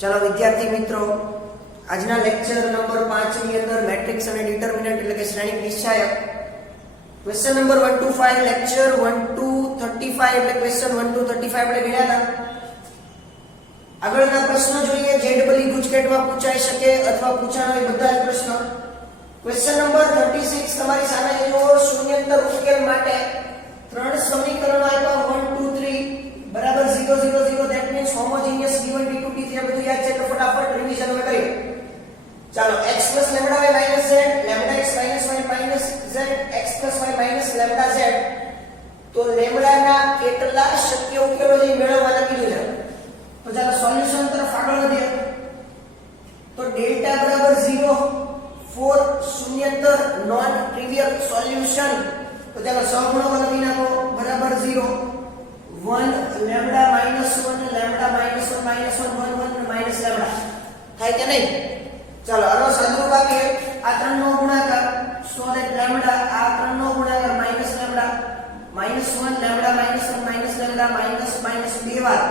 ચાલો વિદ્યાર્થી મિત્રો, આજના લેક્ચર નંબર 5 ની અંદર મેટ્રિક્સ અને ડિટર્મિનન્ટ એટલે કે શ્રેણિક નિશ્ચાયક question number 1 to 5 lecture 1 to 35 એટલે ક્વેશ્ચન 1 to 35 આપણે ગણ્યા હતા. આગળના પ્રશ્નો જોઈએ. જેડબલી ગુજકેટમાં પૂછાઈ શકે અથવા પૂછાણા હોય બધા જ પ્રશ્નો. ક્વેશ્ચન નંબર 36 તમારી સામે જો શૂન્યંતર ઉકેલ માટે ત્રણ સમીકરણો આપ્યા 1 2 3 બરાબર 0 0 0 that means homogeneous d1 d2 d3 આ બધું યાદ છે તો ફટાફટ રિવિઝન હવે કરીએ. ચાલો x λ y z λ x y z x y λ z તો લેમ્બડા ના કેટલા શક્ય ઉકેલો જે મેળવવાના કીધું છે. તો ચાલો સોલ્યુશન તરફ આગળ વધીએ. તો ડેલ્ટા બરાબર 0 ફોર શૂન્યંતર નોન ટ્રિવિયલ સોલ્યુશન. તો ચાલો સહગુણકો લખી નાખો બરાબર 0 1 લેમ્બડા -1 લેમ્બડા -1 -1 1 1 માઈનસ લેમ્બડા થાય કે નહીં. ચાલો આનો સાદુરૂપ આપીએ. આ ત્રણનો ગુણાકાર સો ધેટ લેમ્બડા, આ ત્રણનો ગુણાકાર minus lambda -1 lambda -1 lambda minus બે વાર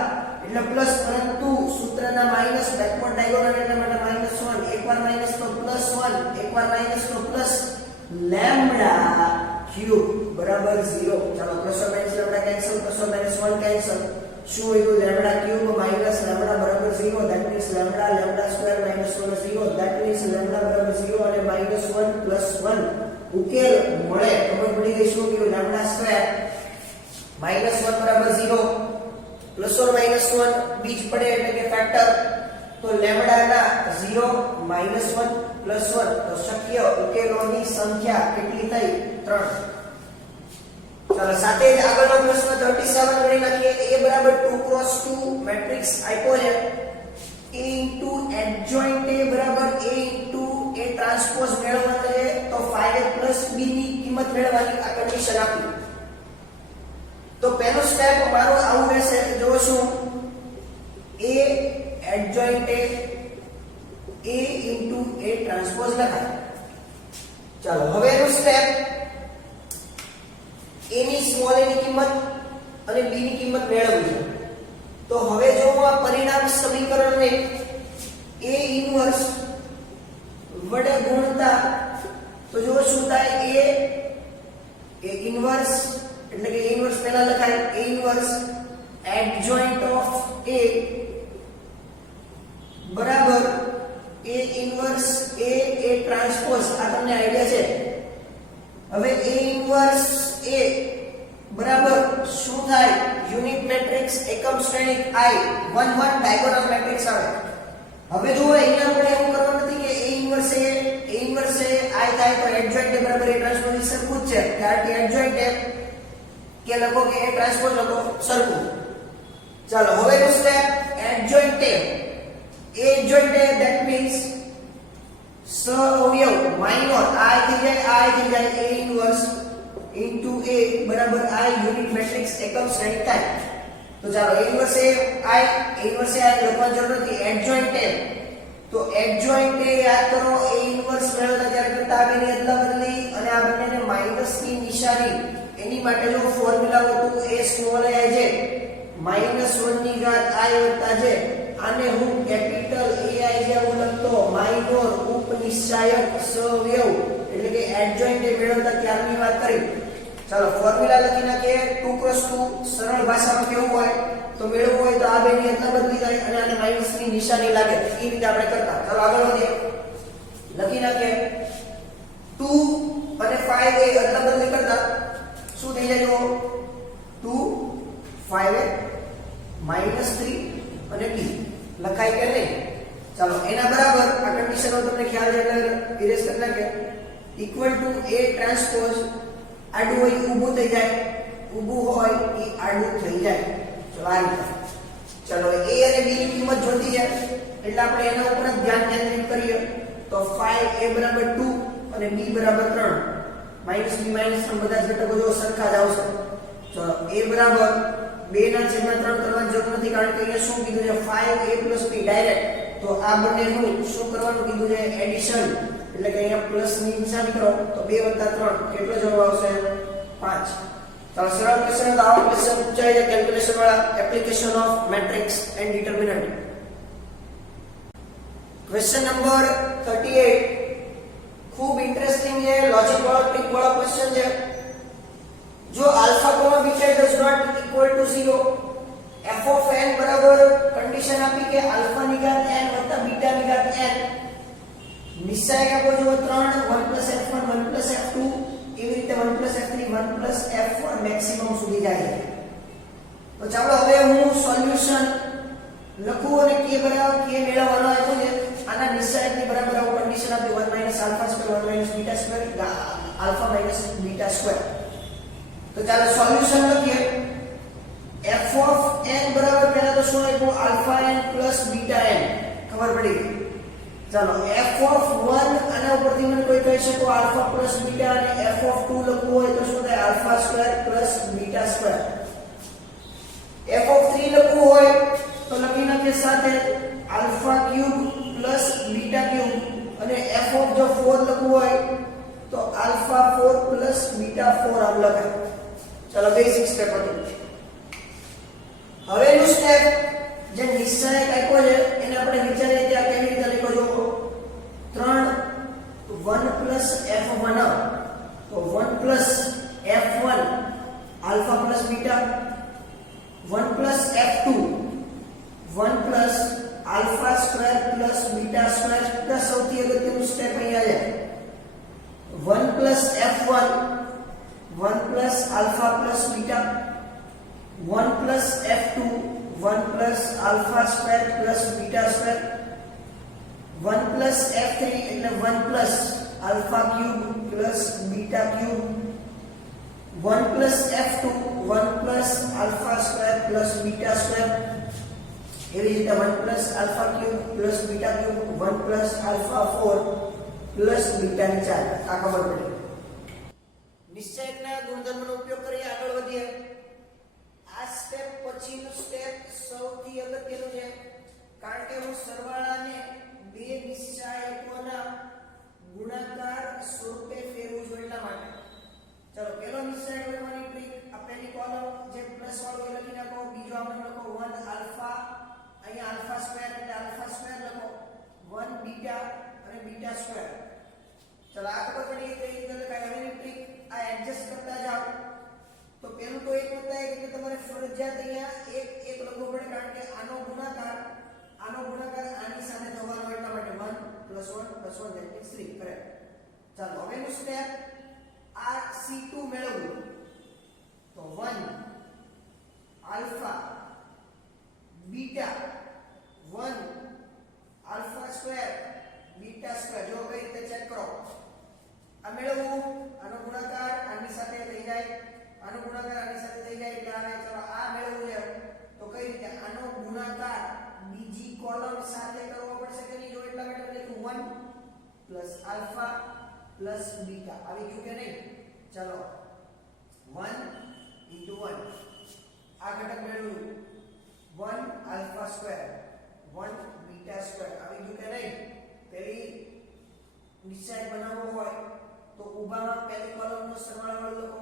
એટલે પ્લસ, પરંતુ સૂત્રના માઈનસ બેકવર્ડ ડાયગોનલ એટલે માટે -1 એકવાર માઈનસ તો +1 એકવાર માઈનસ તો પ્લસ લેમ્બડા ક્યુબ બરાબર 0. ચાલો plus or minus lambda cancel, plus or minus 1 cancel. શું આવ્યું? લેમ્બડા ક્યુબ માઈનસ લેમ્બડા બરાબર 0 that means lambda lambda square -1 0 that means lambda બરાબર 0 અને -1 +1 ઉકેલ મળે. ખબર પડી ગઈ શું કીધું? લેમ્બડા સ્ક્વેર -1 બરાબર 0 પ્લસ ઓર માઈનસ 1 બીજ પડે એટલે કે ફેક્ટર. તો લેમ્બડા ના 0 -1 +1 તો શક્ય ઉકેલોની સંખ્યા કેટલી થઈ? 3. ચાલો સાથે જ આગળનો પ્રશ્ન 37 ગણી નાખીએ. a બરાબર 2 ક્રોસ 2 મેટ્રિક્સ આપ્યો છે. a ઇન્ટુ એડજોઇન્ટ a બરાબર a ઇન્ટુ a ટ્રાન્સપોઝ મેળવવાનો છે. તો 5a પ્લસ b ની કિંમત મેળવવાની આ કન્ડિશન આપી. તો પહેલો સ્ટેપ મારો આવું રહેશે. જો શું a adjoint a into a transpose લખાય. ચાલો હવે એનું સ્ટેપ a ની સ્મોલ a ની કિંમત અને b ની કિંમત મેળવવી છે. તો હવે જો હું આ પરિણામ સમીકરણને a ઇન્વર્સ વડે ગુણતા તો જો શું થાય? a ઇન્વર્સ એટલે કે a ઇન્વર્સ પહેલા લખાય a inverse adjoint of a બરાબર a ઇન્વર્સ a ટ્રાન્સપોઝ. આ તમને આઈડિયા છે. હવે a ઇન્વર્સ a બરાબર શું થાય? યુનિટ મેટ્રિક્સ એકમ શ્રેણિક I 1 1 ડાયગોનલ મેટ્રિક્સ આવે. હવે જો અહીંયા આપણે એવું કરવાનું નથી કે a ઇન્વર્સ I થાય તો એડજોઇન્ટ a બરાબર a ટ્રાન્સપોઝ સરખું જ છે. કારણ કે એડજોઇન્ટ a કે લખો કે a ટ્રાન્સપોઝ લખો સરખું. ચાલો હવે નું step adjoint a that means સહઅવયવ માઇનોર I થઈ જાય a ઇન્વર્સ into a બરાબર I યુનિટ મેટ્રિક્સ એકમ શ્રેણિક થાય. તો ચાલો a ઇન્વર્સ a લખવાની જરૂર નથી. એડજોઇન્ટ a તો એડજોઇન્ટ a યાદ કરો. a ઇન્વર્સ મેળવતા ત્યારે કરતા આ બેની અદલા બદલી અને આ બંનેને માઈનસ ની નિશાની એની માટે જો ફોર્મ્યુલા હતું a સ્મોલ a છે -1 ની ઘાત I વત્તા j. આને હું કેપિટલ A I જેવું લખતો માઇનોર ઉપનિશ્ચાયક સહઅવયવ એટલે કે એડજોઇન્ટ એ મેળવતા ત્યારની વાત કરી. ચાલો ફોર્મ્યુલા લખી નાખીએ. 2 ક્રોસ 2 સરળ ભાષામાં કેવું હોય તો મેળવવું હોય તો આ બેની અદલા બદલી થાય અને આને માઈનસ ની નિશાની લાગે. એ રીતે આપણે કરતા. ચાલો આગળ વધીએ. લખી નાખીએ 2 અને 5 એ અદલા બદલી કરતા શું થઈ જાય? જો 2 5a -3 અને b લખાય કે નહીં? ચાલો એના બરાબર આ કન્ડિશનનો તમને ખ્યાલ છે એટલે ઇરેઝ કરી નાખીએ. ઇક્વલ ટુ a ટ્રાન્સપોઝ આડું હોય ઊભું થઈ જાય, ઊભું હોય એ આડું થઈ જાય. ચલો આ રીતે. ચાલો a અને b ની કિંમત જોતી છે એટલે આપણે એના ઉપર જ ધ્યાન કેન્દ્રિત કરીએ. તો 5a બરાબર 2 અને b બરાબર 3 -b -3 બધા જ ઘટકો જો સરખા જ આવશે. ચલો a બરાબર 2/3 કરવાની જરૂર નથી કારણ કે અહીંયા શું કીધું છે? 5a + b direct. તો આ બંનેનું શું કરવાનું કીધું છે? એડિશન. એટલે કે અહીંયા પ્લસ ની નિશાની કરો તો 2 + 3 કેટલો જવાબ આવશે? 5. ચાલો સરળ ક્વેશ્ચન તો આવો ક્વેશ્ચન પૂછાય છે કેલ્ક્યુલેશન વાળા. Application of matrix and determinant. Question number 38 खूब इंटरेस्टिंग है, लॉजिक वाला ट्रिक वाला क्वेश्चन है। जो alpha comma beta does not equal to 0, f of n बराबर कंडीशन આપી કે અલ્ફા ની ઘાત n વત્તા બીટા ની ઘાત n, નિશ્ચય આપો જો 3 1 f1 1 f2 એવી રીતે 1 f3 1 f1 મેક્સિમમ સુધી જાય છે। તો ચાલો હવે હું સોલ્યુશન લખું અને k બરાબર k મેળવવાનો આપ્યો છે। આના નિશ્ચયકની બરાબર આવું કન્ડિશન આપી 1 alpha square 1 beta square alpha beta square. તો ચાલો સોલ્યુશન લખીએ। f of n બરાબર પહેલા તો શું આપ્યું આલ્ફા n બીટા n ખબર પડી ગઈ। ચાલો f of 1 આના ઉપરથી મને કોઈ કહી શકો આલ્ફા બીટા અને f of 2 લખવું હોય તો શું થાય alpha square beta square. f of 3 લખવું હોય તો લખી નાખીએ સાથે આલ્ફા ક્યુબ બીટા ક્યુબ અને f of જો 4 લખવું હોય તો આલ્ફા 4 બીટા 4 આમ લખાય। ચલો બેસિક સ્ટેપ હતું। હવેનું સ્ટેપ જે નિશ્ચયક આપ્યો છે એને આપણે વિચારીએ કે આ કેવી રીતે લખો જો 3 1 f1 તો 1 f1 alpha beta 1 f2 1 alpha square beta square plus સૌથી અગત્યનું સ્ટેપ અહીંયા છે 1 f1 1 alpha beta 1 f2 1 alpha square beta square 1 f3 એટલે 1 alpha cube beta cube 1 f2 1 alpha square beta square એવી રીતે 1 alpha cube beta cube 1 alpha 4 beta ની 4 આ ખબર પડી। નિશ્ચયકના ગુણધર્મનો ઉપયોગ કરી આગળ વધીએ। આ સ્ટેપ પછીનું સ્ટેપ સૌથી અગત્યનું છે કારણ કે હું સરવાળાને બે નિશ્ચયકોના ગુણાકાર સ્વરૂપે ફેરવું છું એટલા માટે। ચલો પહેલો નિશ્ચયક લેવાની ટ્રીક આ પહેલી કોલમ જે પ્લસ વાળો એ લખી નાખો, બીજો આપણે લખો 1 આલ્ફા અહીંયા આલ્ફા સ્ક્વેર એટલે આલ્ફા સ્ક્વેર લખો 1 બીટા અને બીટા સ્ક્વેર। ચલો આ ખબર પડી કે કઈ રીતે લખાય। હવેની ટ્રીક આ એડજસ્ટ કરતા જાઓ તો પેલું તો એક વત્તા એક એટલે તમારે ફરજિયાત અહીંયા એક એક લખવું પડે કારણ કે આનો ગુણાકાર આની સાથે થવાનો એટલા માટે 1 + 1 that means 3 કરેક્ટ। ચાલો હવેનું સ્ટેપ આ C2 મેળવવું તો 1 alpha beta 1 alpha square beta square જો કઈ રીતે ચેક કરો આ મેળવવું આનો ગુણાકાર આની સાથે થઈ જાય આનો ગુણાકાર આની સાથે થઈ જાય એટલે આવે। ચલો આ મેળવવું છે તો કઈ રીતે આનો ગુણાકાર બીજી કોલમ સાથે કરવો પડશે કે નહીં જો એટલા માટે લખ્યું 1 આલ્ફા બીટા આવી ગયું કે નહીં। ચલો 1 * 1 આ ઘટક મેળવ્યું 1 આલ્ફા સ્ક્વેર 1 બીટા સ્ક્વેર આવી ગયું કે નહીં। પેલી નિશ્ચય બનાવવો હોય તો ઊભામાં પહેલી કોલમનો સરવાળો લખો,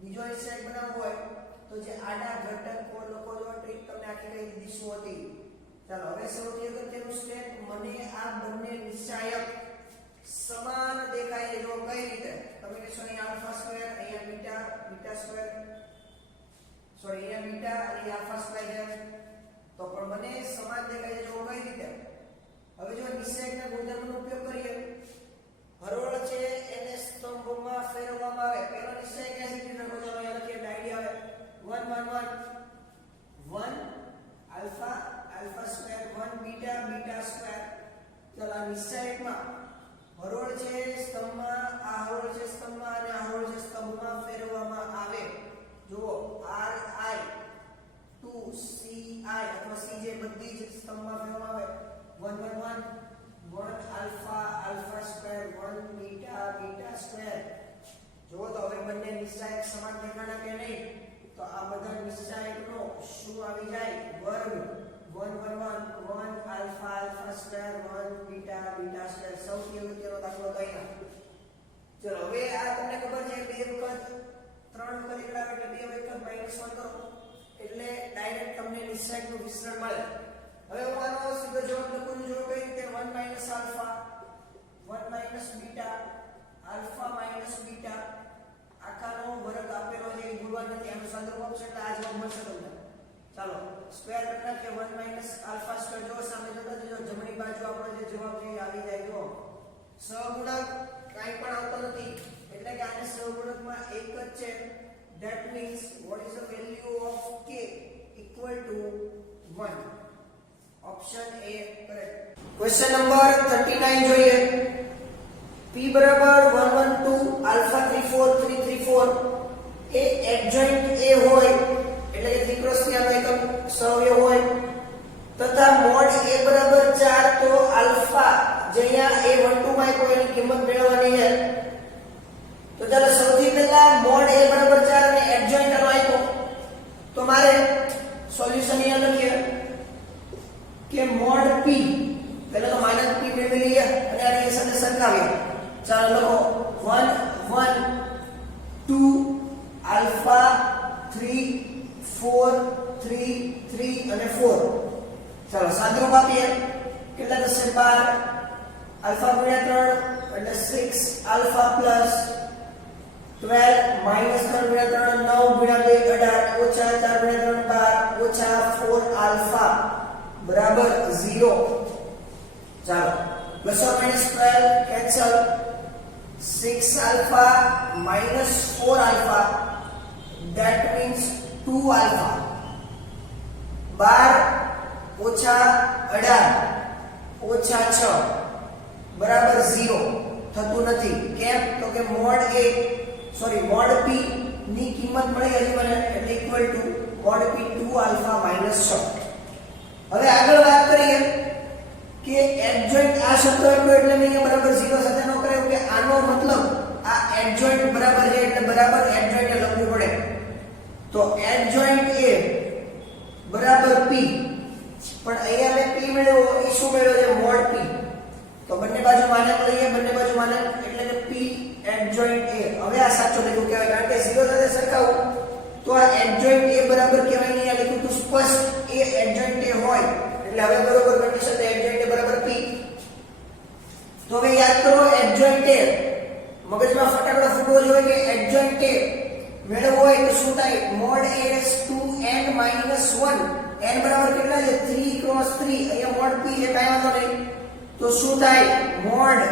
બીજો નિશ્ચય બનાવવો હોય તો જે આડા ઘટકો લખો જો ટ્રીક તમને આખી કઈ દીધી શું હતી। ચાલો હવે સૌથી અગત્યનું સ્ટેપ મને આ બંને નિશ્ચયક સમાન દેખાય છે જો કઈ રીતે તમે કહેશો અહીંયા આલ્ફા સ્ક્વેર અહીંયા બીટા સ્ક્વેર સોરી અહીંયા બીટા અને આલ્ફા સ્ક્વેર છે તો પણ મને સમાન દેખાય છે જો કઈ રીતે। હવે જો નિશ્ચયકના ગુણધર્મનો ઉપયોગ કરીએ હરોળ છે એને સ્તંભમાં ફેરવવામાં આવે। પહેલો નિશ્ચય ક્યાં સુધી લખો ચાલો અહીંયા લખીએ આઈડિયા આવે 1 1 1 આલ્ફા સ્ક્વેર 1 બીટા સ્ક્વેર। ચાલો આ નિશ્ચયકમાં હરોળ છે સ્તંભમાં આ હરોળ છે સ્તંભમાં અને આ હરોળ છે સ્તંભમાં ફેરવવામાં આવે। જુઓ ri 2 ci અથવા cj બધી જ સ્તંભમાં ફેરવવામાં આવે 1 આલ્ફા સ્ક્વેર 1 બીટા સ્ક્વેર। જો તો હવે બંને નિશ્ચયક સમાન દેખાણા કે નહીં તો આ બધા નિશ્ચયકનો શું આવી જાય વર્ગ 1 આલ્ફા સ્ક્વેર 1 બીટા સ્ક્વેર। સૌથી અગત્યનો દાખલો તો અહીંયા। ચલો હવે આ તમને ખબર છે બે વખત 3 વખત એકડા એટલે બે વખત -1 કરો એટલે ડાયરેક્ટ તમને નિશ્ચયકનું વિસ્તરણ મળે। હવે હું આનો સીધો જવાબ લખું છું જો કઈ રીતે 1 બીટા આલ્ફા માઈનસ બીટા આખાનો વર્ગ આપેલો છે એ ભૂલવાનું નથી. આનો સાદુરૂપ આપશે એટલે આ જવાબ મળશે તમને. ચાલો સ્ક્વેર કરી નાખીએ 1 માઈનસ આલ્ફા સ્ક્વેર. જો સામે જોતા જજો જમણી બાજુ આપણો જે જવાબ છે એ આવી જાય. જો સહગુણક કાંઈ પણ આવતો નથી એટલે કે આને સહગુણકમાં એક જ છે. that means what is the value of k equal to 1. option A correct. question number 39 જોઈએ. p બરાબર 1 1 2 આલ્ફા 3 4 3 3 4 એ એડજોઇન્ટ a હોય એટલે કે 3 ક્રોસ 3 આનો એકમ સહઅવયવ હોય તથા મોડ a બરાબર 4 તો આલ્ફા જે અહીંયા a 1 2 માં કોઈ એની કિંમત મેળવવાની છે. તો ચાલો સૌથી પહેલા મોડ a બરાબર 4 અને એડજોઇન્ટ આનો આપ્યો તો મારે સોલ્યુશન અહીંયા લખીએ કે મોડ p પહેલા તો માઈનસ p મેળવી લઈએ અને આની સાથે સરખાવીએ. ચાલો લખો 1 1 2 આલ્ફા 3 4 3 3 અને 4. ચાલો સાદુરૂપ આપીએ. કેટલા થશે 12 આલ્ફા ગુણ્યા 3 એટલે 6 આલ્ફા પ્લસ 12 માઈનસ 3 ગુણ્યા 3 9 ગુણ્યા 2 18 ઓછા 4 ગુણ્યા 3 12 ઓછા 4 આલ્ફા બરાબર 0. ચાલો plus or minus 12 cancel 6 alpha minus 4 alpha that means 2 alpha 12 ઓછા 18 ઓછા 6 બરાબર 0 થતું નથી. કેમ? તો કે મોડ p ની કિંમત મળી હજી મને એટલે equal to mode p 2 alpha minus 6. હવે આગળ વાત કરીએ કે એડજોઇન્ટ આ શબ્દ આપ્યો એટલે મેં અહીંયા બરાબર 0 સાથે ન કરાયું કે આનો મતલબ આ એડજોઇન્ટ બરાબર છે એટલે બરાબર એડજોઇન્ટ લખવું પડે. તો એડજોઇન્ટ a બરાબર p પણ અહીંયા મેં p મેળવ્યો એ શું મેળવ્યો છે મોડ p. તો બંને બાજુ માનક લઈએ બંને બાજુ માનક એટલે કે p એડજોઇન્ટ a. હવે આ સાચું લખ્યું કહેવાય કારણ કે 0 સાથે સરખાવું તો આ એડજોઇન્ટ a બરાબર કહેવાય નહીં. આ લખ્યું તો સ્પષ્ટ a એડજોઇન્ટ a હોય એટલે હવે બરોબર કન્ડિશન એડજોઇન્ટ a બરાબર p. તો હવે યાદ કરો એડજોઇન્ટ a મગજમાં ફટાફટ ફૂટવો જોઈએ કે એડજોઇન્ટ a મેળવવો હોય તો શું થાય mode a raise to n minus 1 n બરાબર કેટલા છે 3 ક્રોસ 3 અહીંયા મોડ p છે કાંઈ વાંધો નહીં. તો શું થાય મોડ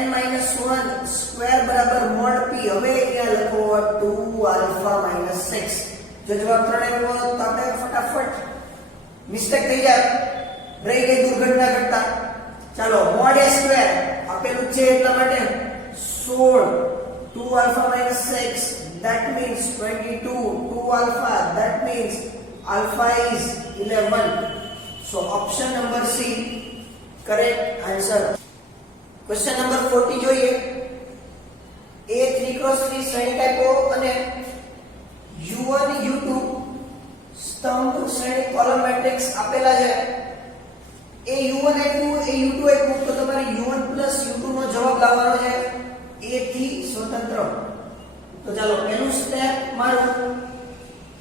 n માઈનસ 1 સ્ક્વેર બરાબર મોડ p. હવે અહીંયા લખો 2 આલ્ફા માઈનસ 6. જો જવાબ 3 આવ્યો તો આપણે ફટાફટ મિસ્ટેક થઈ જાય રહી ગઈ દુર્ઘટના ઘટતા. ચાલો મોડ a સ્ક્વેર આપેલું છે એટલા માટે 16 2 alpha minus 6 that means 22 2 alpha that means alpha is 11. So option number C correct answer. Question number 40 જોઈએ. A 3 cross 3 શ્રેણી આપ્યો અને u1 u2 સ્તંભ શ્રેણી કોલમ મેટ્રિક્સ આપેલા છે. એ u1 આપ્યું એ u2 આપ્યું તો તમારે u1 u2 નો જવાબ લાવવાનો છે a થી સ્વતંત્ર. તો ચાલો પહેલું સ્ટેપ મારું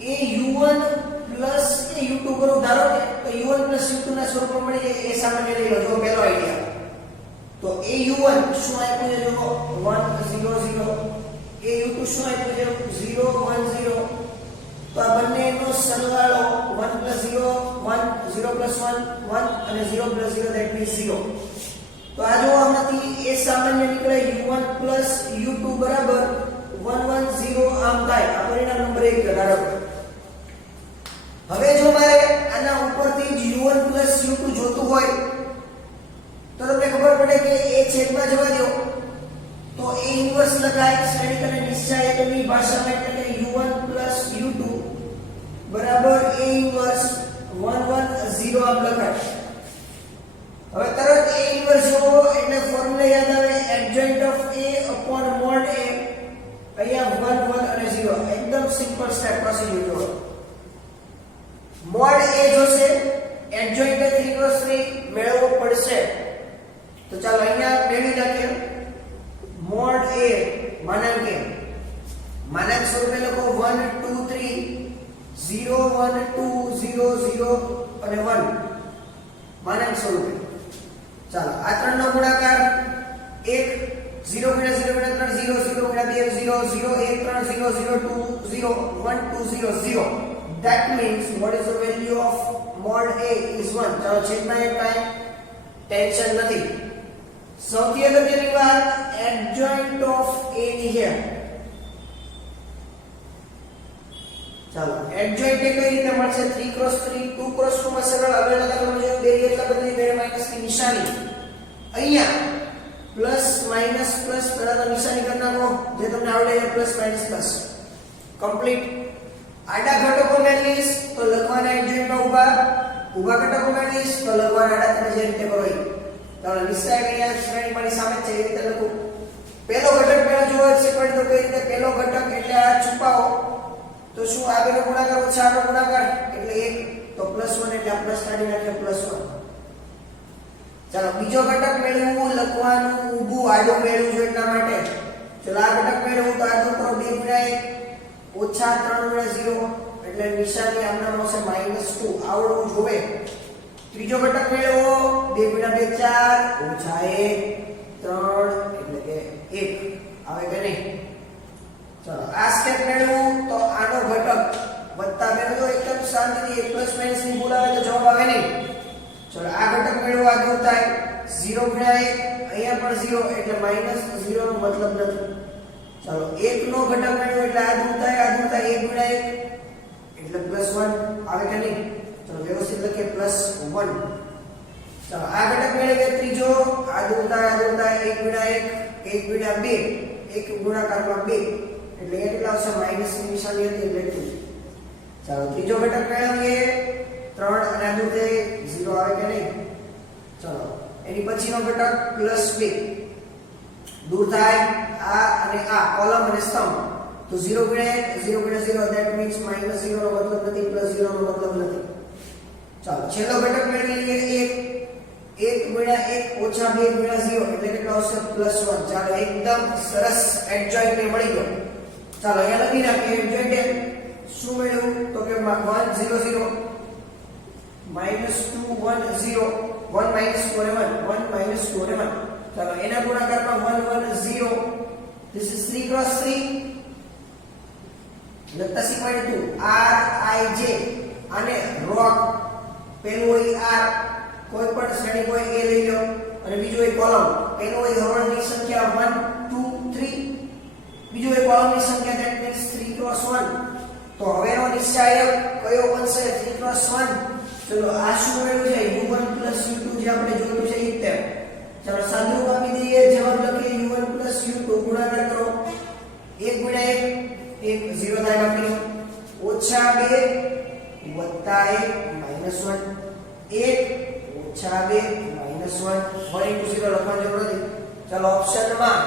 a u1 a u2 કરું. ધારો કે તો u1 u2 ના સ્વરૂપમાં મળી જાય એ સામાન્ય લઈ લો. જો પહેલો આઈડિયા તો a u1 શું આપ્યું છે જો 1 0 0 a u2 શું આપ્યું છે 0 1 0. તો આ બંનેનો સરવાળો 1 0 1 0 1 1 અને 0 0 that means 0. તો આ જો આમાંથી a સામાન્ય નીકળે u1 u2 બરાબર 1 1 0 આમ થાય. આ પરિણામ નંબર 1 ધારો. હવે જો મારે આના ઉપરથી જ u1 u2 જોતું હોય તો તમને ખબર પડે કે a છેદમાં જવા દો તો a ઇન્વર્સ લખાય શ્રેણિક અને નિશ્ચાયકની ભાષામાં એટલે કે u1 u2 બરાબર a ઇન્વર્સ 1 1 0 આમ લખાય. હવે તરત a ઇન્વર્સ જોવો એટલે ફોર્મ્યુલા યાદ આવે adjoint of a upon mod a. અહીંયા 1 1 અને 0 એકદમ સિમ્પલ સ્ટેપ પ્રોસિજર જો mod a જોશે એડજોઇન્ટ 3 cross 3 મેળવવો પડશે. તો ચાલો અહીંયા મેળવી નાખીએ mod a માનાંક સ્વરૂપે લખો 1 2 3 0 1 2 0 0 અને 1 માનાંક સ્વરૂપે. ચાલો આ ત્રણનો ગુણાકાર 1 0 ગુણ્યા 0 ગુણ્યા 3 0 0 ગુણ્યા 2 0 0 1 3 0 0 2 0 1 2 0 0. That means what is the value of mod a is 1. ચાલો છેદમાં એક કાંઈ ટેન્શન નથી. સૌથી અગત્યની વાત એડજોઇન્ટ ઓફ a ની છે. ચાલો એડજોઇન્ટ એ કઈ રીતે મળશે? 3x3 2x2 માં સરળ આગળના દાખલામાં જોયું બે એટલા બદલી બે માઈનસ ની નિશાની. અહીંયા પ્લસ માઈનસ પ્લસ પહેલા તો નિશાની કરી નાખો જે તમને આવડે છે પ્લસ માઈનસ પ્લસ કમ્પ્લીટ. આડા ઘટકો મેળવીશ તો લખવાના એડજોઇન્ટમાં ઊભા ઘટકો મેળવીશ તો લખવાના આડા તમે જે રીતે કરો એ. ચાલો નિશ્ચય અહીંયા શ્રેણી મારી સામે છે એ રીતે લખું. પહેલો ઘટક પહેલા જોવો છે પણ તો કઈ રીતે પહેલો ઘટક એટલે આ છુપાવો તો શું આગળનો ગુણાકાર ઓછા આગળનો ગુણાકાર એટલે 1 તો +1 એટલે આ પ્લસ કાઢી નાખીએ +1. ચાલો બીજો ઘટક મેળવવું લખવાનું ઊભું આડું મેળવવું જોઈએ એટલા માટે. ચાલો આ ઘટક મેળવવું તો આડું કરો 2 ગુણ્યા 1 ઓછા 3 ગુણ્યા 0 એટલે નિશાની આમનામ આવશે -2 આવડવું જોઈએ. ત્રીજો ઘટક મેળવો 2 ગુણ્યા 2 4 ઓછા 1 3 એટલે કે 1 આવે કે નહીં? ચાલો આ સ્ટેપ મેળવું તો આનો ઘટક વત્તા મેળવો એકદમ શાંતિથી 1 પ્લસ માઈનસ ની ભૂલ આવે તો જવાબ આવે નહીં. ચાલો આ ઘટક મેળવો આ દૂર થાય 0 ગુણ્યા 1 અહીંયા પણ 0 એટલે -0 નો મતલબ નથી. ચાલો 1 નો ઘટક મેળવો એટલે આ દૂર થાય 1 ગુણ્યા 1 એટલે +1 આવે કે નહીં? ચાલો વ્યવસ્થિત લખીએ +1. ચાલો આ ઘટક મેળવીએ ત્રીજો આ દૂર થાય 1 ગુણ્યા 1 1 ગુણ્યા 2 1 ગુણાકારમાં 2 એટલે કેટલા આવશે માઈનસ ની નિશાની હતી એટલે 2. ચાલો ત્રીજો ઘટક મેળવીએ 3 અને આ દૂર થાય 0 આવે કે નહીં? ચાલો એની પછીનો ઘટક +2 દૂર થાય આ અને આ કોલમ અને સ્તંભ તો 0 ગુણ્યા 1 0 ગુણ્યા 0 that means -0 નો મતલબ નથી +0 નો મતલબ નથી. ચાલો છેલ્લો ઘટક મેળવી લઈએ 1 ગુણ્યા 1 ઓછા 2 ગુણ્યા 0 એટલે કેટલો આવશે +1. ચાલો એકદમ સરસ એડજોઇન્ટ ને મળી ગયો. ચાલો અહીંયા લખી નાખીએ એડજોઇન્ટ શું મળ્યું તો કે 1 0 0 -2 1 0 1 -2 અને 1 1 -2 અને 1. ચાલો એના ગુણાકારમાં 1 1 0 this is 3 cross 3 લખતા શીખવાડ્યું r i j અને રોક પેલું હોય r કોઈ પણ શ્રેણી કોઈ a લઈ લો અને બીજું હોય કોલમ. પેલું હોય હરોળની સંખ્યા 1 2 3 બીજું હોય કોલમની સંખ્યા that means 3 cross 1. તો હવેનો નિશ્ચયક કયો બનશે 3 cross 1? ચલો આ શું મળ્યું છે u1 u2 જે આપણે જોયું છે એ રીતે. ચાલો સાદુરૂપ આપી દઈએ જવાબ લખીએ u1 u2 ગુણાકાર કરો 1 ગુણ્યા 1 0 થાય બાકી ઓછા 2 વત્તા 1 -1 1 ઓછા 2 -1 1 into 0 લખવાની જરૂર નથી. ચાલો ઓપ્શનમાં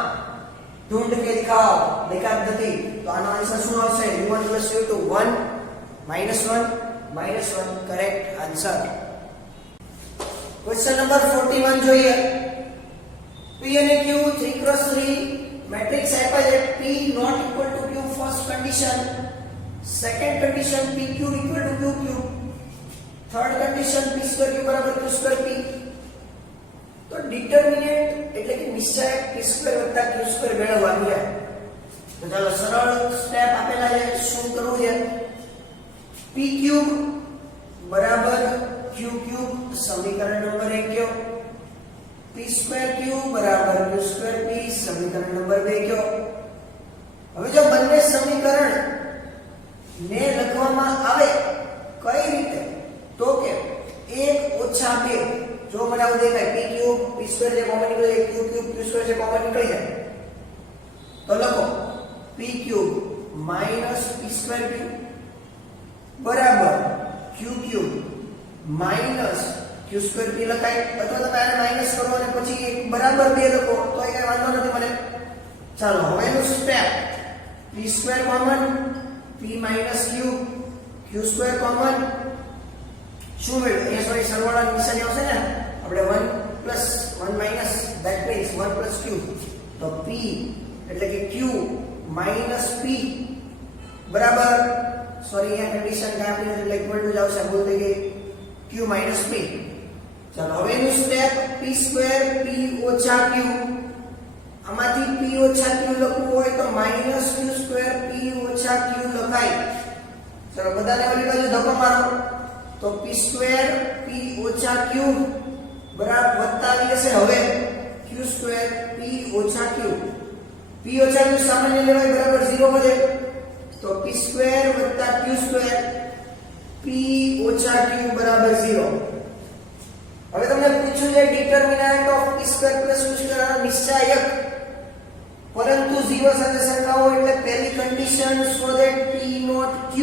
ઢૂંઢ કે દિખાઓ દેખાત નથી તો આનો આન્સર શું આવશે u1 u2 1 -1 correct answer. Question number 41 જોઈએ. p અને q 3x3 મેટ્રિક્સ આપ્યા છે p not equal to q first condition, second condition pq equal to qq, third condition p square q બરાબર q square p. તો determinant એટલે કે નિશ્ચયક p square વત્તા q square મેળવવાનું છે. તો ચાલો સરળ સ્ટેપ આપેલા છે શું કરવું છે p cube બરાબર q cube સમીકરણ નંબર 1 કયો, p square q બરાબર q square p સમીકરણ નંબર 2 કયો. હવે જો બંને સમીકરણ ને લખવામાં આવે કઈ રીતે તો કે 1 ઓછા 2 જો મને આવું દેખાય p cube p square જે કોમન નીકળી જાય q cube q square જે કોમન નીકળી જાય તો લખો p cube minus p square q બરાબર q cube minus q square p લખાય અથવા તમે આને માઈનસ કરો અને પછી એક બરાબર 2 લખો તો એ કઈ વાંધો નથી મને. ચાલો હવેનું step p square common p minus q q square common શું મળ્યું એ સોરી સરવાળાની નિશાની આવશે ને આપણે 1 plus 1 minus that means 1 plus q તો p એટલે કે q minus p બરાબર સોરી અહીંયા કન્ડિશન કે આપણી એટલે ઇક્વલ ટુ જ આવશે ભૂલ થઈ ગઈ q minus p. ચાલો હવેનું સ્ટેપ p square p ઓછા q આમાંથી p ઓછા q લખવું હોય તો -q² p ઓછા q લખાય. ચલો બધાને ઓલી બાજુ ધક્કો મારો તો p² p ઓછા q બરાબર વત્તા આવી જશે હવે q² p ઓછા q. p ઓછા q સામાન્ય લેવાય બરાબર 0 વધે તો p² વત્તા q² p ઓછા q બરાબર 0. હવે તમને પૂછ્યું છે ડિટરમિનન્ટ ઓફ p² q² આનો નિશ્ચાયક પરંતુ 0 સાથે સરખાવો એટલે પહેલી condition so that p not q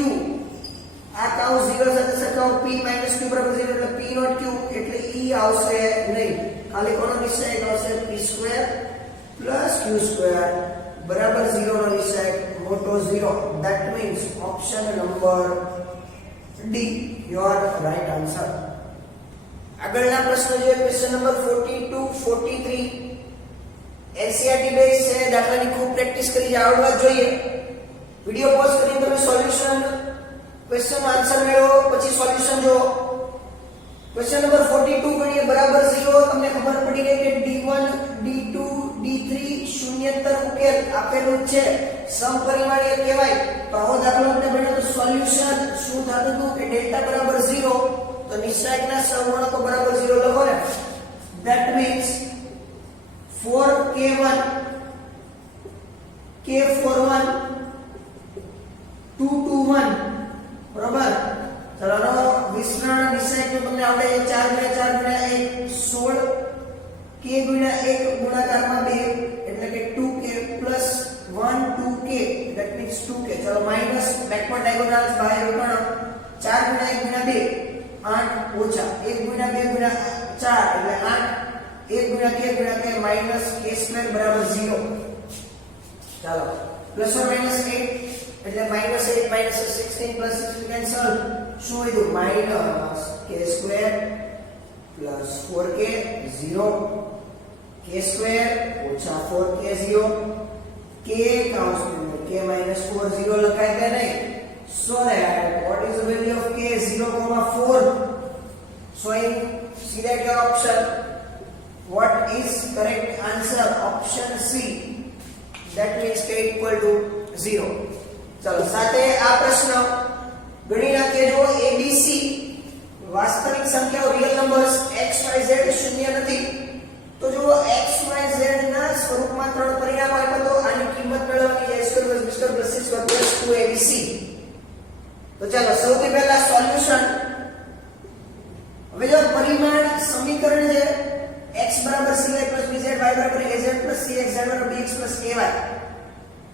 આ કાઉ 0 સાથે સરખાવો p - q બરાબર 0 એટલે p નોટ q એટલે e આવશે નહીં. ખાલી કોનો નિશ્ચાયક આવશે p² q² બરાબર 0 નો નિશ્ચાયક મોટો 0. That means option number D your right answer. આગળના પ્રશ્ન જોઈએ ક્વેશ્ચન નંબર 42 43 NCERT બેઝ છે દાખલાની ખૂબ પ્રેક્ટિસ કરી આવડવા જોઈએ. વિડિયો પોઝ કરીને તમે સોલ્યુશન ક્વેશ્ચન આન્સર મેળવો પછી સોલ્યુશન જો. ક્વેશ્ચન નંબર 42 ગણીએ બરાબર 0 તમને ખબર પડી ગઈ કે D1 D2 D3 શૂન્યતર ઉકેલ આપેલું છે સમપરિમાણીય કહેવાય. તો આવો દાખલો આપણે ભણ્યો તો સોલ્યુશન શું થતું હતું કે ડેલ્ટા બરાબર 0 તો નિશ્ચાયકના સહગુણકો બરાબર 0 લખો ને. ધેટ મીન્સ 4k1 k41 221 બરાબર. ચલો આનો વિસ્તરણ નિશ્ચાયક તમને આવડે 4 * 4 * 1 16 k * 1 ગુણાકારમાં 2 એટલે કે 2k + 1 2k that means 2k. ચલો માઈનસ બેકવર્ડ ડાયગોનલ્સ બહાર ગણો 4 * 1 * 2 8 ઓછા 1 * 2 * 4 એટલે 8 1 * k * k માઈનસ k² બરાબર 0. ચાલો પ્લસ ઓર માઈનસ 8 એટલે -8 - 16 + 6 કેન્સલ શું વધ્યું minus k² + 4k 0 k² - 4k 0 k કાઉન્સ k - 4 0 લખાય કે નહીં. So that what is the value of k 0,4? Showing see that your option. What is correct answer? Option C. That means k = 0. ચલો સાથે આ પ્રશ્ન ગણી નાખીએ. જો ABC વાસ્તવિક સંખ્યાઓ real numbers x y z શૂન્ય નથી તો જો x y z ના સ્વરૂપમાં ત્રણ પરિણામ આપ્યા તો આની કિંમત મેળવવાની a² + b² + c² + 2abc. તો ચાલો સૌથી પહેલા સોલ્યુશન. હવે જો પરિમાણ સમીકરણ છે x cy + bz y az + cx z bx + ay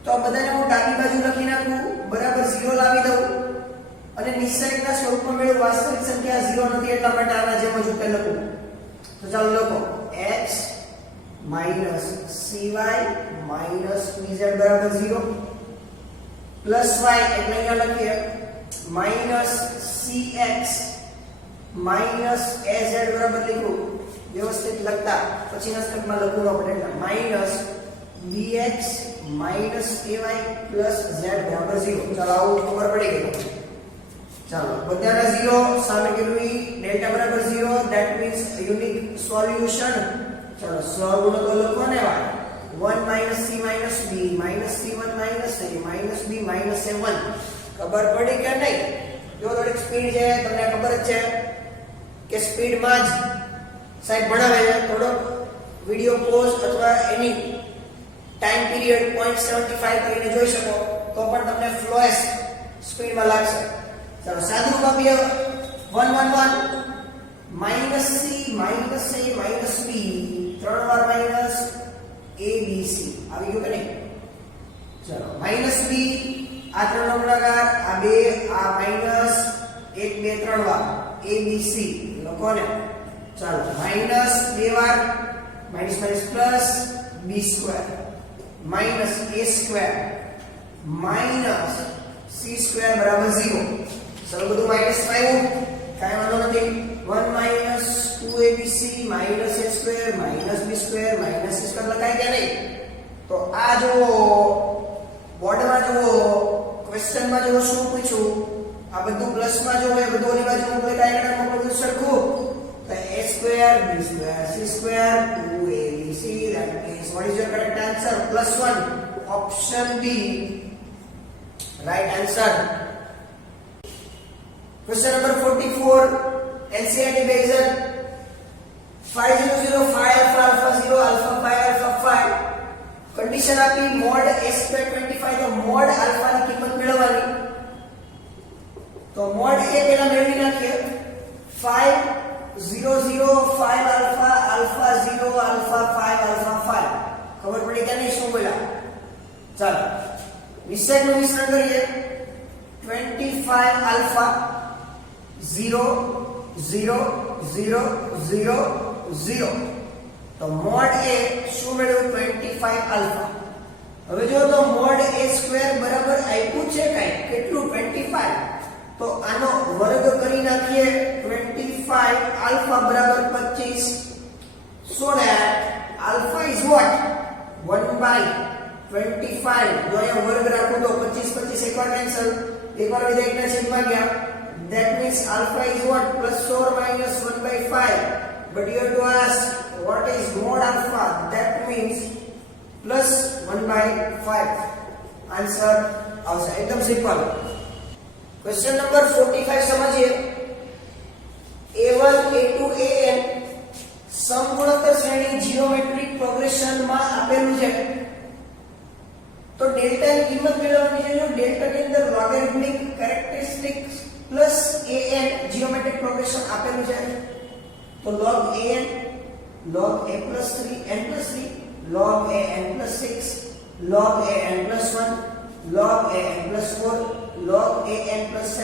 તો આ બધાને હું ડાબી બાજુ લખી નાખું બરાબર 0 લાવી દઉં અને નિશ્ચાયકના સ્વરૂપમાં મેળવું. વાસ્તવિક સંખ્યા 0 નથી એટલા માટે આના જેમ જ ઉકેલ લખું. તો ચાલો લખો x - cy - bz બરાબર 0 પ્લસ y એટલે અહીંયા લખીએ -cx - az બરાબર લીધું વ્યવસ્થિત લખતા પછીના સ્ટેપમાં લખવું ન પડે એટલે -bx - ay + z બરાબર 0. ચાલો આવું ખબર પડી ગઈ. ચાલો બધાના 0 સામે કેટલું ડેલ્ટા બરાબર 0 ધેટ મીન્સ યુનિક સોલ્યુશન. ચાલો સહગુણકો લખો ને 1 - c - b -c1 - a -b - a1 ખબર પડી કે નહીં? જો થોડીક સ્પીડ છે તમને ખબર જ છે કે સ્પીડમાં જ સાહેબ ભણાવે છે. થોડો વિડિયો પોઝ અથવા એની ટાઈમ પીરિયડ 0.75 કરીને જોઈ શકો તો પણ તમને ફ્લોએસ સ્પીડમાં લાગશે. ચાલો સાદું રૂપ આપીએ 1 1 - c - a - b 3 વાર માઈનસ abc આવી ગયું કે નહીં? ચાલો -b આ ત્રણ નો ગુણાકાર આ 2 આ માઈનસ 1 2 3 વાર abc લખો ને. ચાલો માઈનસ 2 વાર minus plus b² minus a² minus c² બરાબર 0. ચલો બધું માઈનસ આવ્યું કાંઈ વાંધો નથી. 1 - 2abc - a² b² - c² લખાય કે નહીં? તો આ જુઓ બોર્ડમાં જુઓ ક્વેશ્ચનમાં જુઓ શું પૂછ્યું. આ બધું પ્લસમાં જો એ બધું ઓલી બાજુ મોકલે ડાયગોનલ બધું સરખું તો a² b² c² 2abc that means what is your correct answer? +1. Option B, right answer. Question number 44, NCERT based 5005 alpha alpha 0 alpha 5 alpha 5 condition આપી મોડ s225 તો મોડ આલ્ફા ની કિંમત મેળવવાની તો મોડ એ પહેલા મેળવી નાખીએ 5005 alpha alpha 0 alpha 5 alpha 5 ખબર પડી કે નહીં શું બોલ્યા ચાલો નિશ્ચયનું મિશ્રણ કરીએ 25 alpha 0 0 0 0 0 તો મોડ એ શું મેળવ્યું 25 આલ્ફા હવે જો તો મોડ a સ્ક્વેર બરાબર આપ્યું છે કાઈ કેટલું 25 તો આનો વર્ગ કરી નાખીએ 25 આલ્ફા બરાબર 25 so that alpha is what 1 by 25 જો અહીંયા વર્ગ રાખું તો 25 25 એકવાર કેન્સલ એકવાર વિધાયકના છેદમાં ગયા that means alpha is what plus or minus 1 by 5 but you have to ask what is mod alpha that means plus 1 by 5 answer આવશે એકદમ સિમ્પલ ક્વેશ્ચન નંબર 45 સમજીએ a1 a2 an સમગુણોત્તર શ્રેણી જીઓમેટ્રિક પ્રોગ્રેશન માં આપેલું છે તો delta ની કિંમત મેળવવાની છે જો ડેલ્ટા ની અંદર logarithmic characteristics plus an geometric progression આપેલું છે તો log an log a plus 3 n plus 3 log a n plus 6 log a n plus 1 log a n plus 4 log a n plus 7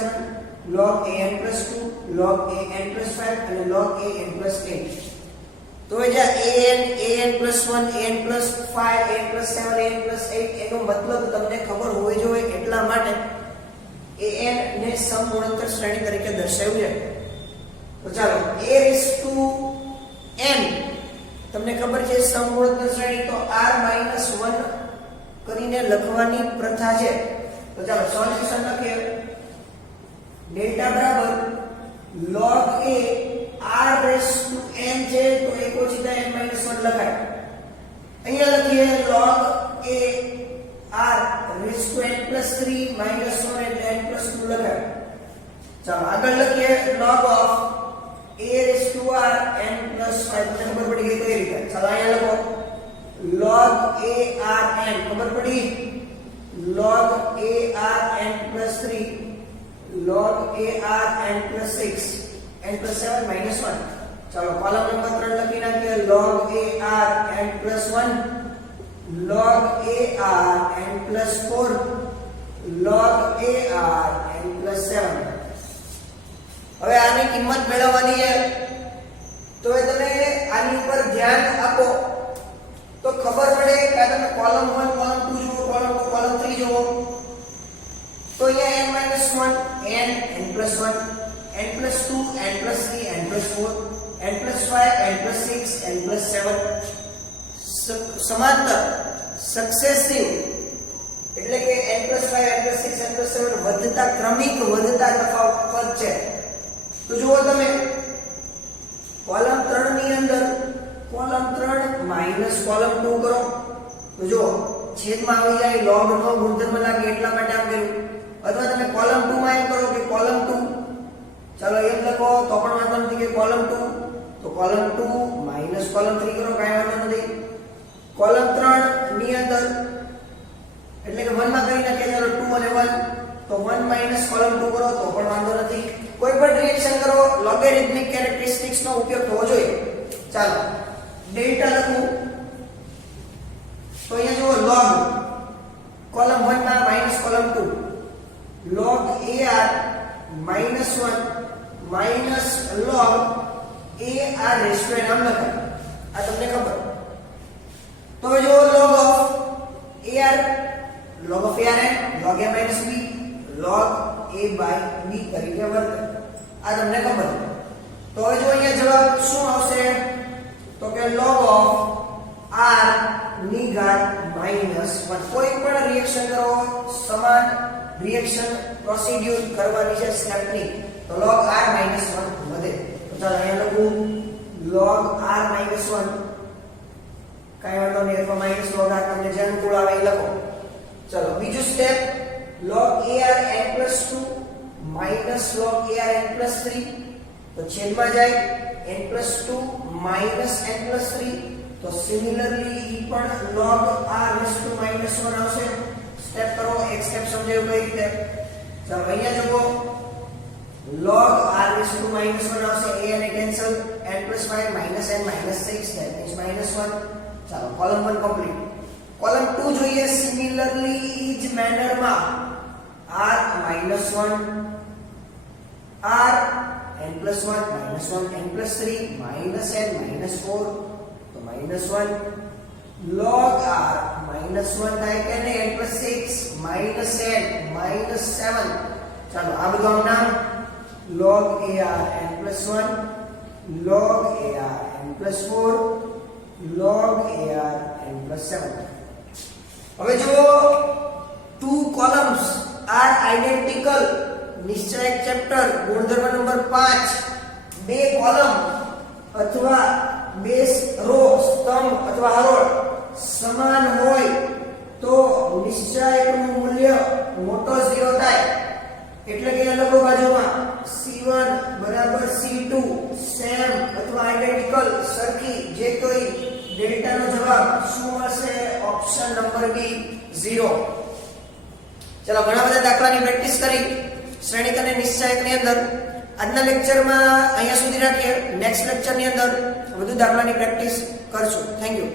log a n plus 2 log a n plus 5 અને log a n plus 8 તો એ જે an plus 1 an plus 5 an plus 7 an plus 8 એનો મતલબ તમને ખબર હોવી જોઈએ એટલા માટે an ને સમગુણોત્તર શ્રેણી તરીકે દર્શાવ્યું છે તો ચાલો a raised to n તમને ખબર છે સમગુણોત્તર શ્રેણી તો r - 1 કરીને લખવાની પ્રથા છે તો ચાલો સોલ્યુશન લખીએ ડેલ્ટા બરાબર log a r raised to n છે તો 1 ઓછા n - 1 લખાય અહીંયા લખીએ log a r raised to n plus 3 minus 1 and n plus 2 લખાય ચાલો આગળ લખીએ log of a raised to r n plus 5 તમને ખબર પડી ગઈ કઈ રીતે ચાલો અહીંયા લખો log a r n ખબર પડી log a r n plus 3 log a r n plus 6 n plus 7 minus 1 ચાલો કોલમ નંબર 3 લખી નાખીએ log a r n plus 1 log a r n plus 4 log a r n plus 7 હવે આની કિંમત મેળવવાની છે તો એ તમે આની ઉપર ધ્યાન આપો તો ખબર પડે કે તમે કોલમ 1 કોલમ 2 જુઓ કોલમ 2 કોલમ 3 જુઓ તો અહીંયા n - 1 n n plus 1 n plus 2 n plus 3 n plus 4 n plus 5 n plus 6 n plus 7 સમાંતર સક્સેસિવ એટલે કે n plus 5 n plus 6 n plus 7 વધતા ક્રમિક વધતા તફાવત પદ છે તો જુઓ તમે કોલમ 3 ની અંદર કોલમ 3 માઈનસ કોલમ 2 કરો તો જો છેદમાં આવી જાય log નો ગુણધર્મ લાગે એટલા માટે આમ કર્યું અથવા તમે કોલમ 2 માં એમ કરો કે કોલમ 2 ચાલો એમ લખો તો પણ વાંધો નથી કે કોલમ 2 તો કોલમ 2 માઈનસ કોલમ 3 કરો કાંઈ વાંધો નથી કોલમ 3 ની અંદર એટલે કે 1 માં કરી નાખીએ ચાલો 2 અને 1 તો 1 માઈનસ કોલમ 2 કરો તો પણ વાંધો નથી કોઈ પણ રિએક્શન કરો લોગેરિથમિક કેરેક્ટરિસ્ટિક્સ નો ઉપયોગ થવો જોઈએ ચાલો ડેલ્ટા લખું તો અહીંયા જુઓ log કોલમ 1 માં minus column 2 log ar minus 1 minus log ar raised to n આમ લખાય આ તમને ખબર તો હવે જો log of ar log of ar log a minus b log a by b તરીકે વર્તે આ તમને ખબર તો હવે જો અહીંયા જવાબ શું આવશે તો કે log of r ની ઘાત -1 કોઈ પણ રિએક્શન કરો સમાન રિએક્શન પ્રોસિડ્યુર કરવાની છે સ્ટેપ ની તો log r -1 વધે તો ચાલો અહીંયા લખું log r -1 કાઈ વાંધો નહીં અથવા અનુકૂળ આવે એ લખો. ચલો બીજું step, log ar n+2 minus log ar n+3 તો છેદમાં જાય n+2 minus n+3 તો સિમિલરલી ઈ પણ log r⁻⁻1 આવશે. સ્ટેપ કરો, એક સ્ટેપ સમજાયું કઈ રીતે. ચાલો અહીંયા જુઓ, log r⁻⁻1 આવશે, a અને cancel, n+5 minus n minus 6 that means -1. ચાલો કોલમ 1 કમ્પ્લીટ. કોલમ 2 જોઈએ, સિમિલરલી ઈ જ મેનરમાં r-1 r n+1 -1 n+3 -n -4 તો -1 log r -1 થાય કે નહીં n+6 -n -7. ચાલો આ બધું નામ log ar n+1 log ar n+4 log ar n+7. હવે જો two columns are identical, નિશ્ચયક ચેપ્ટર ગુણધર્મ નંબર 5, બે કોલમ અથવા બે રો સ્તંભ અથવા હરોળ સમાન હોય તો નિશ્ચયકનું મૂલ્ય મોટો 0 થાય. એટલે કે લખો બાજુમાં c1 બરાબર c2 સેમ અથવા આઇડેન્ટિકલ સરખી જે કોઈ ડેલ્ટાનો જવાબ શું હશે? Option number B 0. ચલો ઘણા બધા દાખલાની પ્રેક્ટિસ કરી શ્રેણિક અને નિશ્ચયકની અંદર. આજના લેક્ચરમાં અહીંયા સુધી રાખીએ. નેક્સ્ટ લેક્ચરની અંદર વધુ દાખલાની પ્રેક્ટિસ કરશું. Thank you.